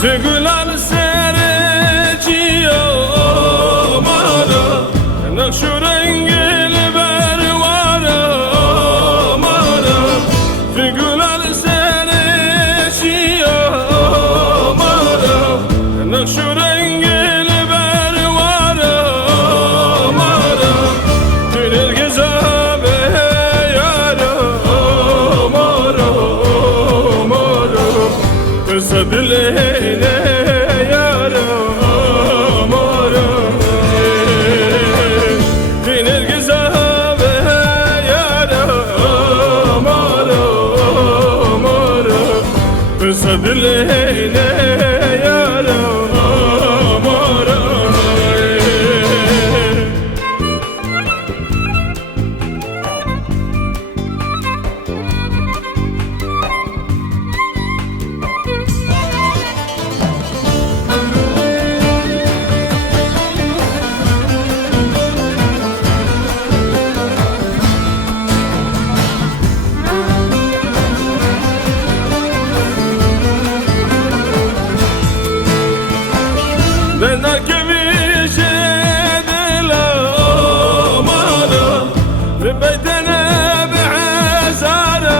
Tügüler sereciyor mara, nakşu rengil bervar mara. Tügüler sereciyor mara, nakşu rengil bervar mara. Tüner gezabe yara mara mara. Kısa dileğine yaram aram, diner gizabe yaram aram aram. Kısa dileğine yaram aram. Ben akvice dilam ara, ve bedene bi'azaram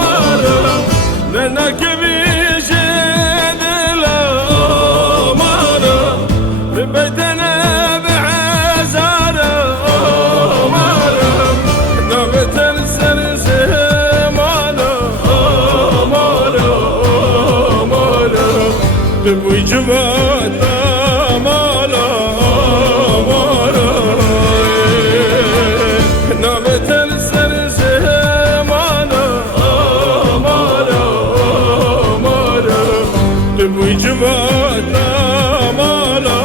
ara. Ben akvice dilam ara, ve bedene bi'azaram ara. Nabeten serzem alam alam alam. Bu civata mala mala, nabetel serzem ala mala mala. Bu civata mala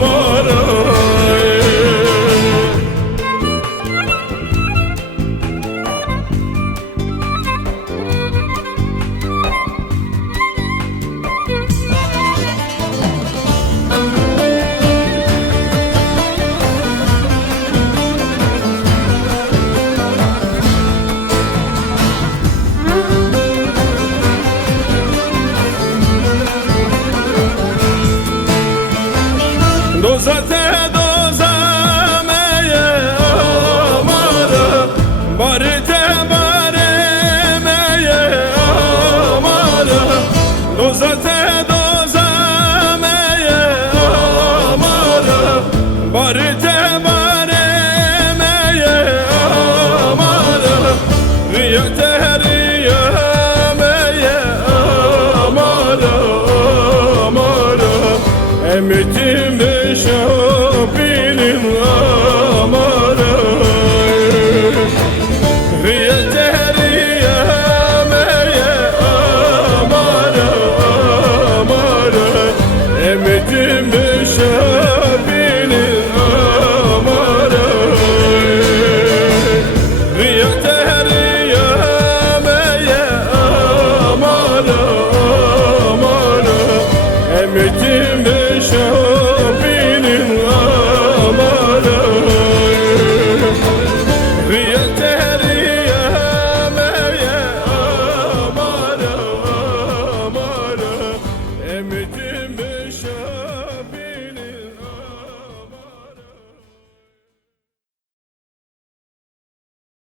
mala. Dozate dozameye amara, barite baremeye amara. Dozate dozameye amara, barite baremeye amara. Riyate